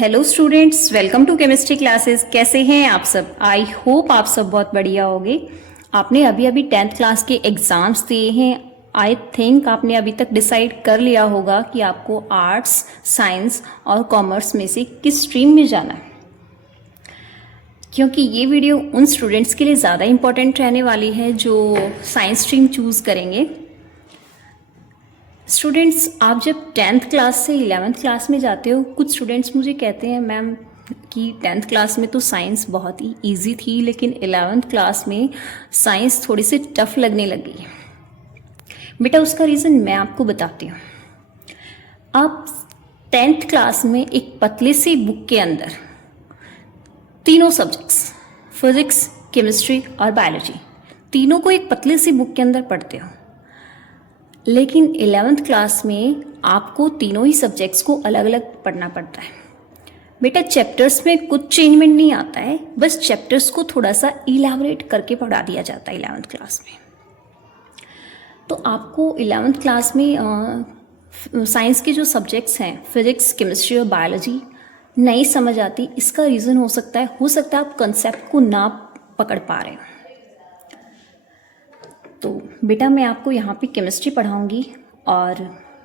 Hello students, welcome to chemistry classes. कैसे हैं आप सब? आई होप आप सब बहुत बढ़िया होंगे। आपने अभी अभी 10th क्लास के एग्ज़ाम्स दिए हैं। आई थिंक आपने अभी तक डिसाइड कर लिया होगा कि आपको आर्ट्स, साइंस और कॉमर्स में से किस स्ट्रीम में जाना है, क्योंकि ये वीडियो उन स्टूडेंट्स के लिए ज़्यादा इम्पोर्टेंट रहने वाली है जो साइंस स्ट्रीम चूज़ करेंगे। स्टूडेंट्स, आप जब 10th क्लास से 11th क्लास में जाते हो, कुछ स्टूडेंट्स मुझे कहते हैं मैम कि 10th क्लास में तो साइंस बहुत ही इजी थी, लेकिन 11th क्लास में साइंस थोड़ी सी टफ लगने लगी। बेटा, उसका रीज़न मैं आपको बताती हूँ। आप 10th क्लास में एक पतली सी बुक के अंदर तीनों सब्जेक्ट्स, फिजिक्स, केमिस्ट्री और बायोलॉजी, तीनों को एक पतली सी बुक के अंदर पढ़ते हो। लेकिन 11th क्लास में आपको तीनों ही सब्जेक्ट्स को अलग अलग पढ़ना पड़ता है। बेटा, चैप्टर्स में कुछ चेंजमेंट नहीं आता है, बस चैप्टर्स को थोड़ा सा इलैबोरेट करके पढ़ा दिया जाता है 11th क्लास में। तो आपको 11th क्लास में साइंस के जो सब्जेक्ट्स हैं, फिजिक्स, केमिस्ट्री और बायोलॉजी, नहीं समझ आती। इसका रीज़न हो सकता है आप कंसेप्ट को ना पकड़ पा रहे हो। तो बेटा, मैं आपको यहाँ पे केमिस्ट्री पढ़ाऊँगी और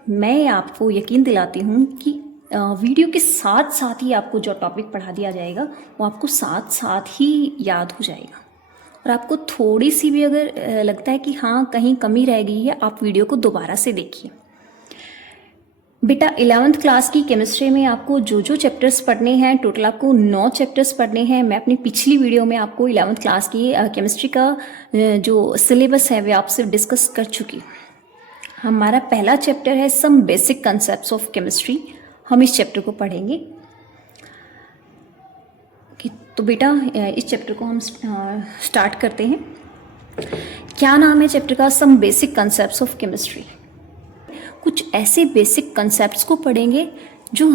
मैं आपको यकीन दिलाती हूँ कि वीडियो के साथ साथ ही आपको जो टॉपिक पढ़ा दिया जाएगा वो आपको साथ साथ ही याद हो जाएगा। और आपको थोड़ी सी भी अगर लगता है कि हाँ कहीं कमी रह गई है, आप वीडियो को दोबारा से देखिए। बेटा, 11th क्लास की केमिस्ट्री में आपको जो जो चैप्टर्स पढ़ने हैं, टोटल आपको 9 चैप्टर्स पढ़ने हैं। मैं अपनी पिछली वीडियो में आपको 11th क्लास की केमिस्ट्री का जो सिलेबस है वह आपसे डिस्कस कर चुकी। हमारा पहला चैप्टर है some basic concepts of chemistry. हम इस चैप्टर को पढ़ेंगे। तो बेटा, इस चैप्टर को हम स्टार्ट करते हैं। क्या नाम है चैप्टर का? Some basic concepts of chemistry. कुछ ऐसे बेसिक कंसेप्ट्स को पढ़ेंगे जो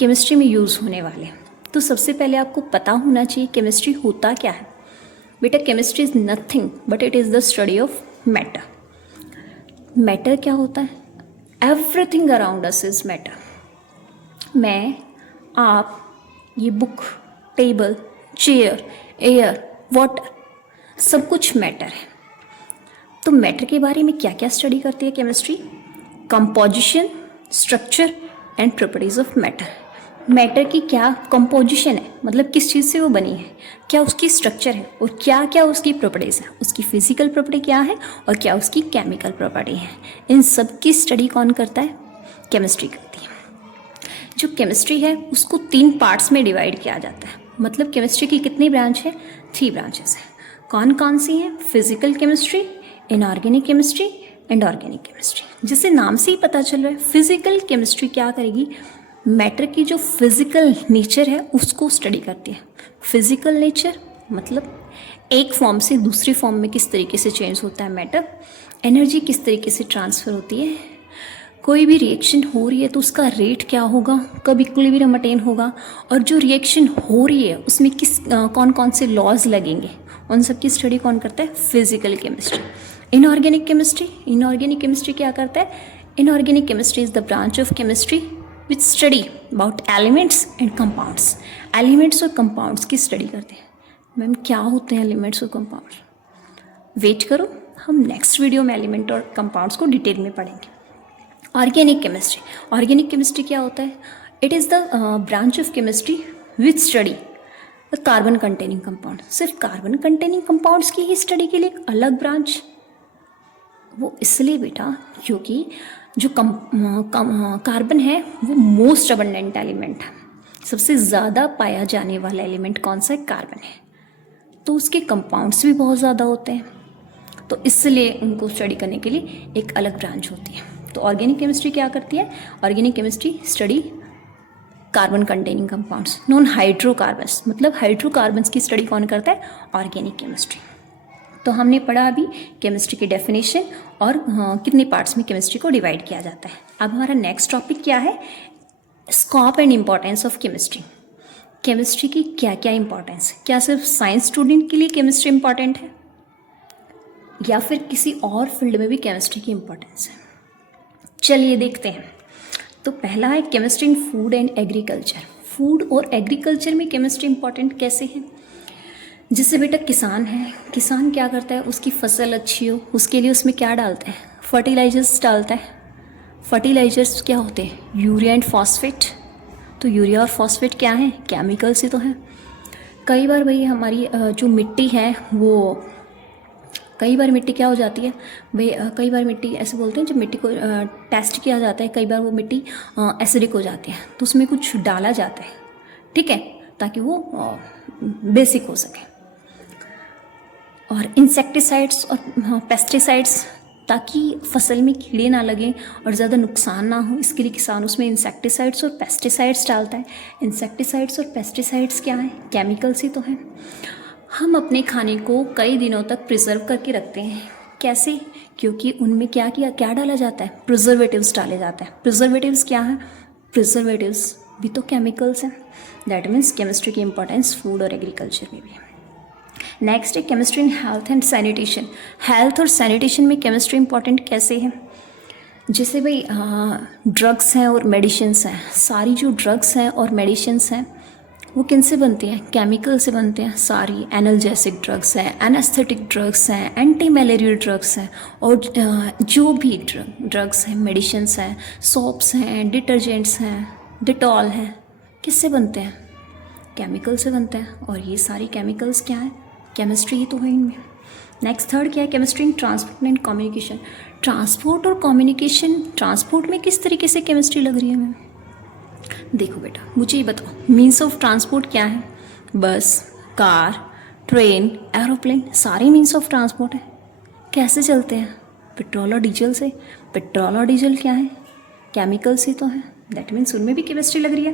केमिस्ट्री में यूज़ होने वाले हैं। तो सबसे पहले आपको पता होना चाहिए केमिस्ट्री होता क्या है। बेटा, chemistry is nothing but it is the study of matter. Matter क्या होता है? Everything around us is matter. मैं, आप, ये book, table, chair, air, water, सब कुछ मैटर है। तो मैटर के बारे में क्या क्या स्टडी करती है chemistry? Composition, structure and properties of matter. Matter की क्या कंपोजिशन है, मतलब किस चीज़ से वो बनी है, क्या उसकी स्ट्रक्चर है और क्या क्या उसकी प्रॉपर्टीज़ है, उसकी फिजिकल प्रॉपर्टी क्या है और क्या उसकी केमिकल प्रॉपर्टी है। इन सब की स्टडी कौन करता है? केमिस्ट्री करती है। जो केमिस्ट्री है उसको 3 पार्ट्स में डिवाइड किया जाता है। मतलब केमिस्ट्री की कितनी ब्रांच है? 3 ब्रांचेस है। कौन कौन सी हैं? Physical chemistry, inorganic chemistry and organic chemistry. जिससे नाम से ही पता चल रहा है, फिजिकल केमिस्ट्री क्या करेगी? मैटर की जो फिजिकल नेचर है उसको स्टडी करती है। फिजिकल नेचर मतलब एक फॉर्म से दूसरी फॉर्म में किस तरीके से चेंज होता है मैटर, एनर्जी किस तरीके से ट्रांसफ़र होती है, कोई भी रिएक्शन हो रही है तो उसका रेट क्या होगा, कब इक्विलिब्रियम अटेन होगा, और जो रिएक्शन हो रही है उसमें कौन कौन से लॉज लगेंगे, उन सब की स्टडी कौन करता है? Physical chemistry. इनऑर्गेनिक केमिस्ट्री क्या करता है? Inorganic chemistry is the branch of chemistry which study about elements and compounds. Elements और कंपाउंड्स की स्टडी करते हैं। मैम, क्या होते हैं एलिमेंट्स और कंपाउंड्स? वेट करो, हम नेक्स्ट वीडियो में एलिमेंट और कंपाउंड्स को डिटेल में पढ़ेंगे। ऑर्गेनिक केमिस्ट्री क्या होता है? It is the branch of chemistry which study the carbon containing compound. सिर्फ कार्बन कंटेनिंग कंपाउंड्स की ही स्टडी के लिए एक अलग ब्रांच। वो इसलिए बेटा क्योंकि जो कार्बन है वो मोस्ट अबंडेंट एलिमेंट है। सबसे ज़्यादा पाया जाने वाला एलिमेंट कौन सा है? कार्बन है। तो उसके कंपाउंड्स भी बहुत ज़्यादा होते हैं, तो इसलिए उनको स्टडी करने के लिए एक अलग ब्रांच होती है। तो ऑर्गेनिक केमिस्ट्री क्या करती है? Organic chemistry study carbon containing compounds non hydrocarbons. मतलब हाइड्रोकार्बन्स की स्टडी कौन करता है? Organic chemistry. तो हमने पढ़ा अभी केमिस्ट्री की डेफिनेशन और कितने पार्ट्स में केमिस्ट्री को डिवाइड किया जाता है। अब हमारा नेक्स्ट टॉपिक क्या है? Scope and importance of chemistry. Chemistry की क्या क्या इंपॉर्टेंस है? क्या सिर्फ साइंस स्टूडेंट के लिए केमिस्ट्री इंपॉर्टेंट है या फिर किसी और फील्ड में भी केमिस्ट्री की इंपॉर्टेंस है? चलिए देखते हैं। तो पहला है chemistry in food and agriculture. Food और एग्रीकल्चर में केमिस्ट्री इंपॉर्टेंट कैसे है? जैसे बेटा किसान है, किसान क्या करता है, उसकी फसल अच्छी हो उसके लिए उसमें क्या डालता है, फर्टिलाइजर्स डालता है। फर्टिलाइजर्स क्या होते हैं, यूरिया एंड फॉस्फेट। तो यूरिया और फॉस्फेट क्या है, केमिकल्स ही तो हैं। कई बार भाई हमारी जो मिट्टी है वो, कई बार मिट्टी क्या हो जाती है भाई, कई बार मिट्टी ऐसे बोलते हैं जब मिट्टी को टेस्ट किया जाता है, कई बार वो मिट्टी एसिडिक हो जाती है, तो उसमें कुछ डाला जाता है, ठीक है, ताकि वो बेसिक हो सके। और इंसेक्टिसाइड्स और पेस्टिसाइड्स, ताकि फसल में कीड़े ना लगें और ज़्यादा नुकसान ना हो, इसके लिए किसान उसमें इंसेक्टिसाइड्स और पेस्टिसाइड्स डालता है। इंसेक्टिसाइड्स और पेस्टिसाइड्स क्या है, केमिकल्स ही तो हैं। हम अपने खाने को कई दिनों तक प्रिजर्व करके रखते हैं, कैसे, क्योंकि उनमें क्या डाला जाता है, प्रिजर्वेटिव्स डाले जाते हैं। प्रिजर्वेटिव्स क्या है, प्रिजर्वेटिव्स भी तो केमिकल्स हैं। दैट मीन्स केमिस्ट्री की इंपॉर्टेंस फूड और एग्रीकल्चर में भी है। नेक्स्ट है chemistry in health and sanitation. Health और सैनिटेशन में केमिस्ट्री इंपॉर्टेंट कैसे है? जैसे भाई ड्रग्स हैं और मेडिसिन्स हैं, सारी जो ड्रग्स हैं और मेडिसिन्स हैं वो किन से बनती हैं, केमिकल से बनते हैं। सारी एनाल्जेसिक ड्रग्स हैं, एनेस्थेटिक ड्रग्स हैं, एंटी मलेरियल ड्रग्स हैं, और जो भी ड्रग्स हैं, मेडिसिन्स हैं, सोप्स हैं, डिटर्जेंट्स हैं, डिटॉल हैं, किससे बनते हैं, केमिकल से बनते हैं। और ये सारी केमिकल्स क्या है, केमिस्ट्री ही तो है इनमें। नेक्स्ट थर्ड क्या है, chemistry in transport and communication. Transport और कम्युनिकेशन, ट्रांसपोर्ट में किस तरीके से केमिस्ट्री लग रही है मैम? देखो बेटा मुझे ये बताओ, मीन्स ऑफ ट्रांसपोर्ट क्या है, बस, कार, ट्रेन, एरोप्लेन, सारे मीन्स ऑफ ट्रांसपोर्ट है। कैसे चलते हैं, पेट्रोल और डीजल से। पेट्रोल और डीजल क्या है, केमिकल्स ही तो है। दैट मीन्स उनमें भी केमिस्ट्री लग रही है।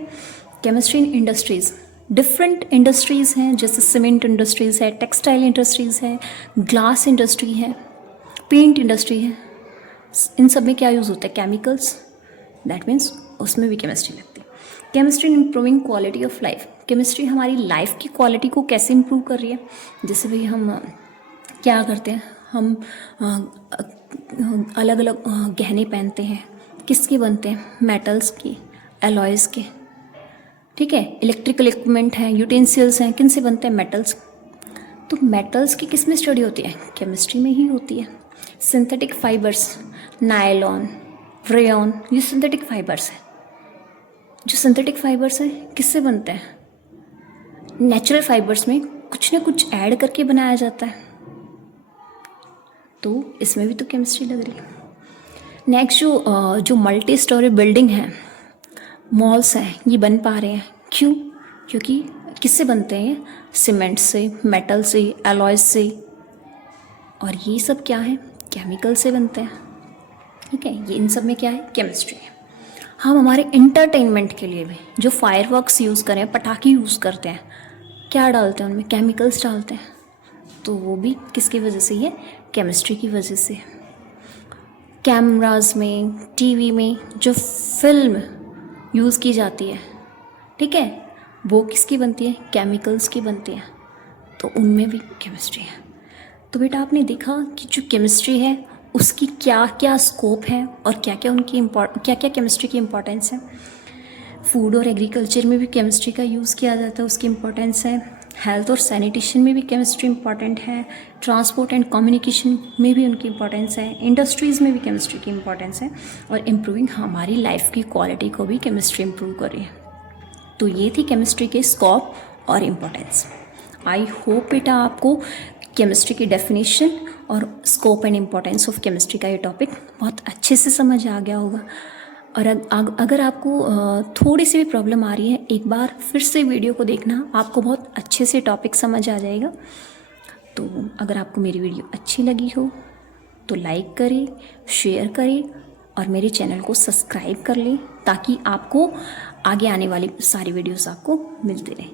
Chemistry in industries, different industries हैं, जैसे सीमेंट इंडस्ट्रीज़ है, टेक्सटाइल इंडस्ट्रीज़ है, ग्लास इंडस्ट्री है, पेंट इंडस्ट्री है। इन सब में क्या यूज़ होता है, केमिकल्स। दैट मीन्स उसमें भी केमिस्ट्री लगती है। Chemistry in improving quality of life. Chemistry हमारी लाइफ की क्वालिटी को कैसे इम्प्रूव कर रही है? जैसे भाई हम क्या करते हैं, हम अलग अलग गहने पहनते हैं, किसके बनते हैं, मेटल्स के, एलॉयज़ के, ठीक है। इलेक्ट्रिकल इक्विपमेंट हैं, यूटेंसिल्स हैं, किन से बनते हैं, मेटल्स। तो मेटल्स की किस में स्टडी होती है, केमिस्ट्री में ही होती है। सिंथेटिक फाइबर्स, नायलॉन, रेयॉन, ये सिंथेटिक फाइबर्स हैं। जो सिंथेटिक फाइबर्स हैं किससे बनते हैं, नेचुरल फाइबर्स में कुछ ना कुछ ऐड करके बनाया जाता है, तो इसमें भी तो केमिस्ट्री लग रही है। नेक्स्ट जो मल्टी स्टोरी बिल्डिंग है, मॉल्स हैं, ये बन पा रहे हैं, क्यों, क्योंकि किससे बनते हैं, सीमेंट से, मेटल से, एलॉयज से, और ये सब क्या है, केमिकल से बनते हैं, ठीक है। ये इन सब में क्या है, केमिस्ट्री है। हम हमारे इंटरटेनमेंट के लिए भी जो फायरवर्क्स यूज़ करें, पटाखे यूज़ करते हैं, क्या डालते हैं उनमें, केमिकल्स डालते हैं, तो वो भी किसकी वजह से, ये केमिस्ट्री की वजह से। कैमराज में, टीवी में जो फिल्म यूज़ की जाती है, ठीक है, वो किसकी बनती है, केमिकल्स की बनती है, तो उनमें भी केमिस्ट्री है। तो बेटा आपने देखा कि जो केमिस्ट्री है उसकी क्या क्या स्कोप है और क्या क्या केमिस्ट्री की इम्पोर्टेंस है। फूड और एग्रीकल्चर में भी केमिस्ट्री का यूज़ किया जाता है, उसकी इम्पोर्टेंस है। हेल्थ और सैनिटेशन में भी केमिस्ट्री इंपॉर्टेंट है। ट्रांसपोर्ट एंड कम्युनिकेशन में भी उनकी इम्पोर्टेंस है। इंडस्ट्रीज़ में भी केमिस्ट्री की इम्पोर्टेंस है, और इम्प्रूविंग हमारी लाइफ की क्वालिटी को भी केमिस्ट्री इम्प्रूव कर रही है। तो ये थी केमिस्ट्री के स्कोप और इम्पोर्टेंस। आई होप बेटा आपको केमिस्ट्री की डेफिनेशन और scope and importance of chemistry का ये टॉपिक बहुत अच्छे से समझ आ गया होगा। और अगर आपको थोड़ी सी भी प्रॉब्लम आ रही है, एक बार फिर से वीडियो को देखना, आपको बहुत अच्छे से टॉपिक समझ आ जाएगा। तो अगर आपको मेरी वीडियो अच्छी लगी हो तो लाइक करें, शेयर करें और मेरे चैनल को सब्सक्राइब कर लें, ताकि आपको आगे आने वाली सारी वीडियोस आपको मिलती रहें।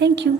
Thank you.